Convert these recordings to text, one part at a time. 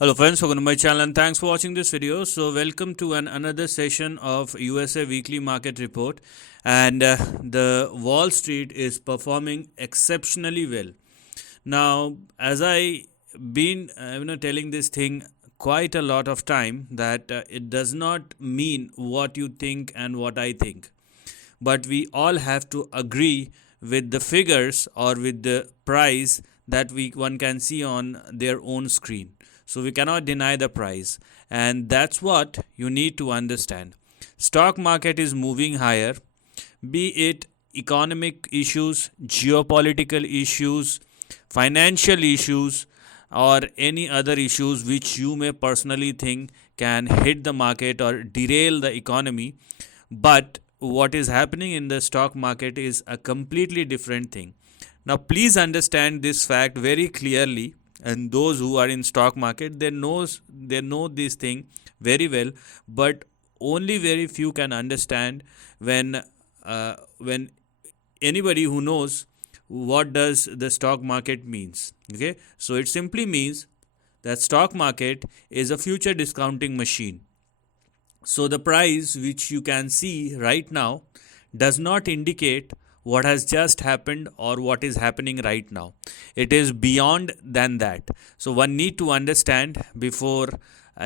Hello friends, welcome to my channel and thanks for watching this video. So welcome to another session of USA Weekly Market Report, and the Wall Street is performing exceptionally well. Now, as I been telling this thing quite a lot of time that it does not mean what you think and what I think, but we all have to agree with the figures or with the price that one can see on their own screen. So we cannot deny the price, and that's what you need to understand. Stock market is moving higher, be it economic issues, geopolitical issues, financial issues, or any other issues which you may personally think can hit the market or derail the economy. But what is happening in the stock market is a completely different thing. Now, please understand this fact very clearly, and those who are in stock market, they know this thing very well, but only very few can understand when anybody who knows what does the stock market means. Okay, so it simply means that stock market is a future discounting machine. So the price which you can see right now does not indicate what has just happened or what is happening right now. It is beyond than that. So one need to understand before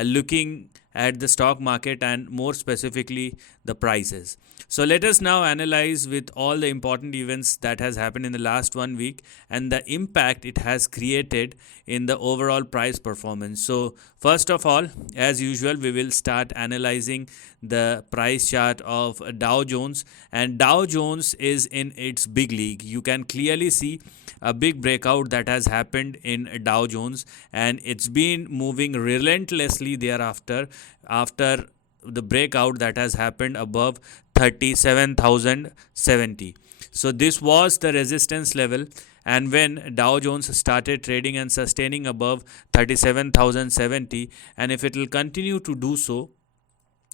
looking at the stock market and more specifically the prices. So let us now analyze with all the important events that has happened in the last 1 week and the impact it has created in the overall price performance. So first of all, as usual, we will start analyzing the price chart of Dow Jones, and Dow Jones is in its big league. You can clearly see a big breakout that has happened in Dow Jones, and it's been moving relentlessly thereafter after the breakout that has happened above 37,070. So this was the resistance level, and when Dow Jones started trading and sustaining above 37,070, and if it will continue to do so,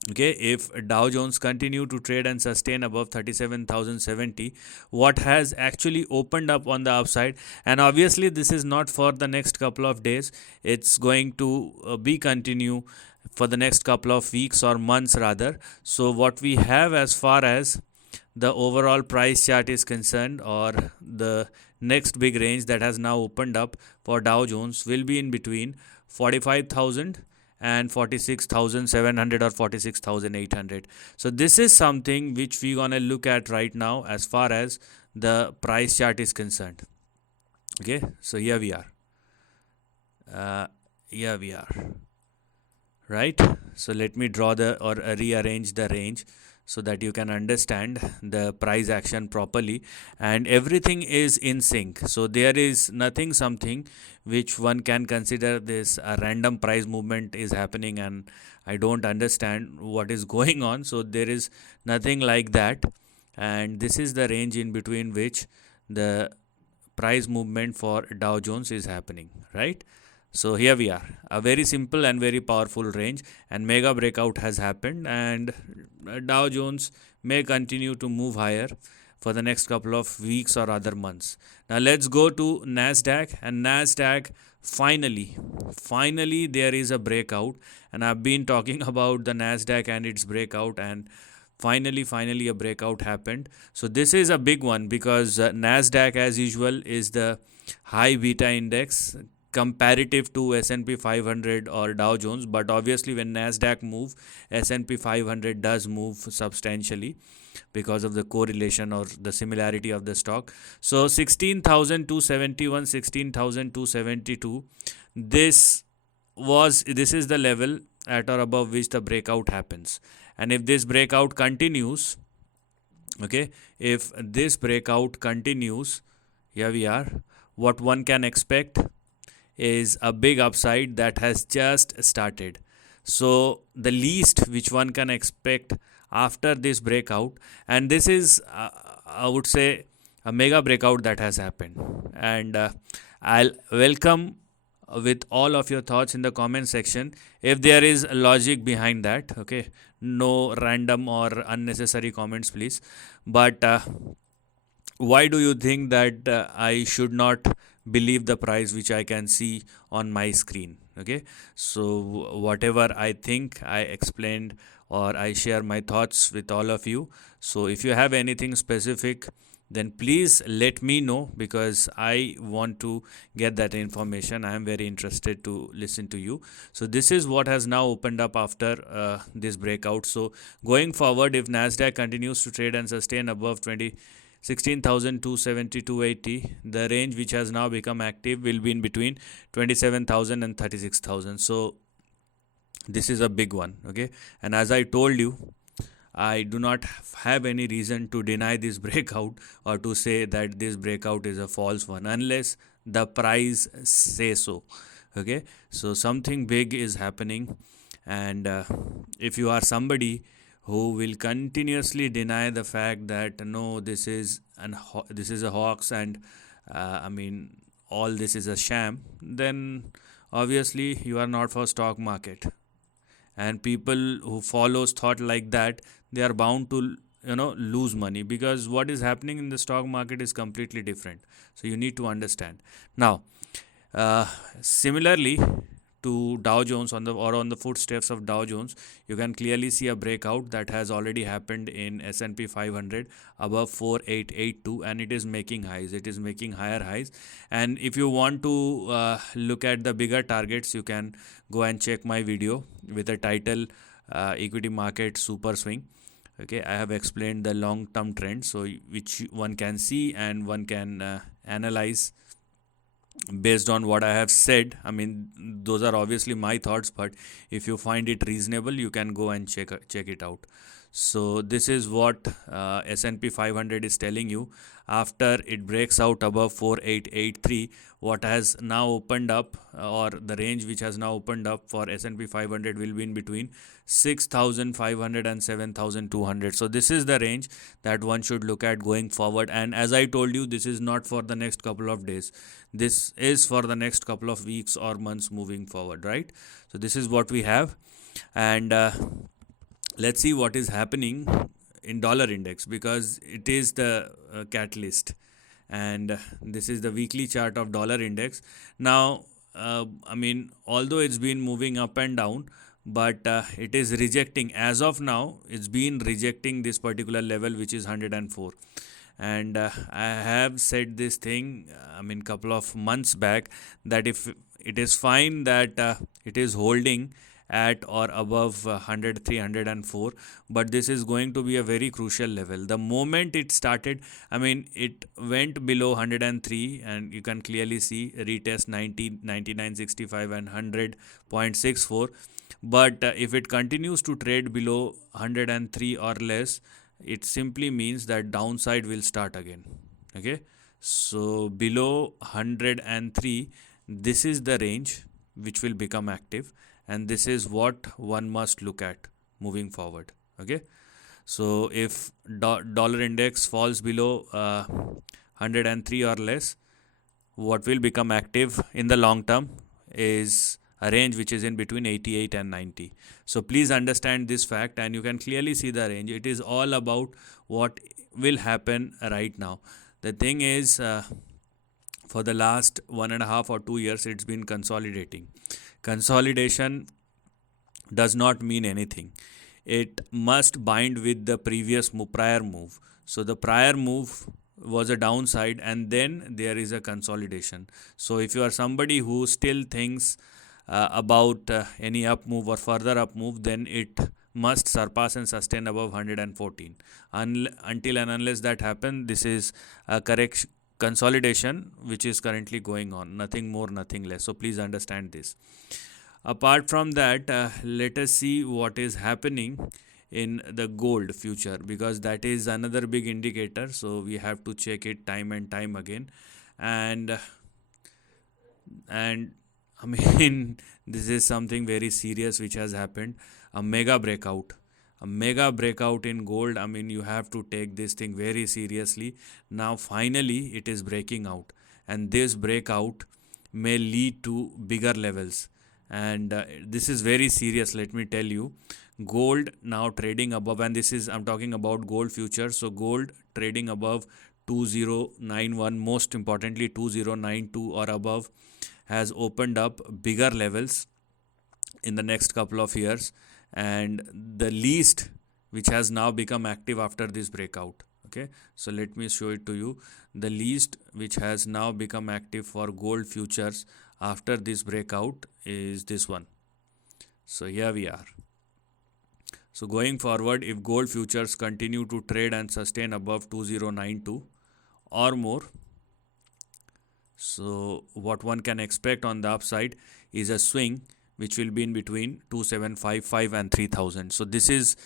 okay, if Dow Jones continue to trade and sustain above 37,070, what has actually opened up on the upside, and obviously this is not for the next couple of days, it's going to be continue for the next couple of weeks or months rather. So what we have as far as the overall price chart is concerned, or the next big range that has now opened up for Dow Jones, will be in between 45,000 and 46,700 or 46,800. So this is something which we're going to look at right now as far as the price chart is concerned. Okay, so here we are. Right. So let me draw or rearrange the range so that you can understand the price action properly, and everything is in sync. So there is nothing something which one can consider this a random price movement is happening and I don't understand what is going on. So there is nothing like that, and this is the range in between which the price movement for Dow Jones is happening, right? So here we are, a very simple and very powerful range, and mega breakout has happened, and Dow Jones may continue to move higher for the next couple of weeks or other months. Now let's go to NASDAQ, and NASDAQ finally there is a breakout, and I've been talking about the NASDAQ and its breakout, and finally a breakout happened. So this is a big one because NASDAQ as usual is the high beta index comparative to S&P 500 or Dow Jones, but obviously when NASDAQ move, S&P 500 does move substantially because of the correlation or the similarity of the stock. So 16,271, 16,272, this is the level at or above which the breakout happens, and if this breakout continues, okay, if this breakout continues, here we are, what one can expect is a big upside that has just started. So the least which one can expect after this breakout, and this is I would say a mega breakout that has happened, and I'll welcome with all of your thoughts in the comment section if there is logic behind that. Okay, no random or unnecessary comments please, but why do you think that I should not believe the price which I can see on my screen? Okay, so whatever I think, I explained or I share my thoughts with all of you. So if you have anything specific, then please let me know, because I want to get that information. I am very interested to listen to you. So this is what has now opened up after this breakout. So going forward, if NASDAQ continues to trade and sustain above 16,270, 280, the range which has now become active will be in between 27,000 and 36,000. So this is a big one. Okay, and as I told you, I do not have any reason to deny this breakout or to say that this breakout is a false one, unless the price say so. Okay, so something big is happening, and if you are somebody who will continuously deny the fact that no, this is a hoax, and all this is a sham, then obviously you are not for stock market. And people who follows thought like that, they are bound to lose money, because what is happening in the stock market is completely different. So you need to understand. Now similarly to Dow Jones, on the footsteps of Dow Jones, you can clearly see a breakout that has already happened in S&P 500 above 4882, and it is making highs. It is making higher highs. And if you want to look at the bigger targets, you can go and check my video with the title Equity Market Super Swing. Okay, I have explained the long term trend, so which one can see and one can analyze based on what I have said. I mean, those are obviously my thoughts, but if you find it reasonable, you can go and check it out. So this is what S&P 500 is telling you. After it breaks out above 4883, what has now opened up, or the range which has now opened up for S&P 500, will be in between 6,500 and 7,200. So this is the range that one should look at going forward. And as I told you, this is not for the next couple of days. This is for the next couple of weeks or months moving forward, right? So this is what we have. And let's see what is happening in dollar index, because it is the catalyst. And this is the weekly chart of dollar index. Now although it's been moving up and down, but it is rejecting, as of now it's been rejecting this particular level, which is 104. And I have said this thing couple of months back, that if it is fine that it is holding at or above 100, 304, but this is going to be a very crucial level. The moment it started, it went below 103, and you can clearly see retest 90, 99.65 and 100.64. But if it continues to trade below 103 or less, it simply means that downside will start again. Okay, so below 103, this is the range which will become active, and this is what one must look at moving forward. Okay, so if dollar index falls below 103 or less, what will become active in the long term is a range which is in between 88 and 90. So please understand this fact, and you can clearly see the range. It is all about what will happen right now. The thing is, for the last 1.5 or 2 years, it's been consolidating. Consolidation does not mean anything. It must bind with the prior move. So the prior move was a downside, and then there is a consolidation. So if you are somebody who still thinks about any up move or further up move, then it must surpass and sustain above 114. Until and unless that happens, this is a consolidation which is currently going on. Nothing more, nothing less. So please understand this. Apart from that, let us see what is happening in the gold future, because that is another big indicator. So we have to check it time and time again. And this is something very serious which has happened. A mega breakout in gold. You have to take this thing very seriously. Now finally it is breaking out, and this breakout may lead to bigger levels. And this is very serious, let me tell you. Gold now trading above, and I'm talking about gold futures. So gold trading above 2091, most importantly 2092 or above, has opened up bigger levels in the next couple of years, and the least which has now become active after this breakout. Okay, so let me show it to you. The least which has now become active for gold futures after this breakout is this one. So here we are. So going forward, if gold futures continue to trade and sustain above 2092 or more, so what one can expect on the upside is a swing which will be in between 2755 and 3000. So this is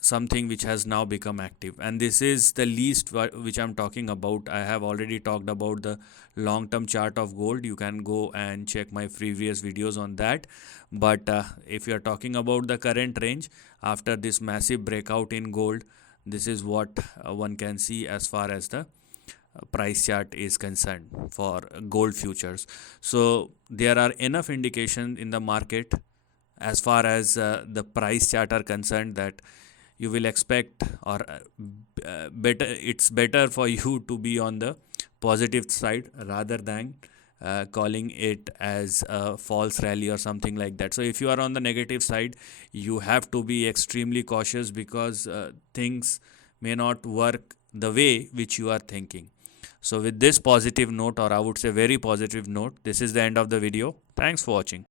something which has now become active, and this is the least which I'm talking about. I have already talked about the long term chart of gold. You can go and check my previous videos on that. But if you are talking about the current range after this massive breakout in gold, this is what one can see as far as the price chart is concerned for gold futures. So there are enough indications in the market as far as the price chart are concerned that you will expect, or better, it's better for you to be on the positive side rather than calling it as a false rally or something like that. So if you are on the negative side, you have to be extremely cautious, because things may not work the way which you are thinking. So with this positive note, or I would say very positive note, this is the end of the video. Thanks for watching.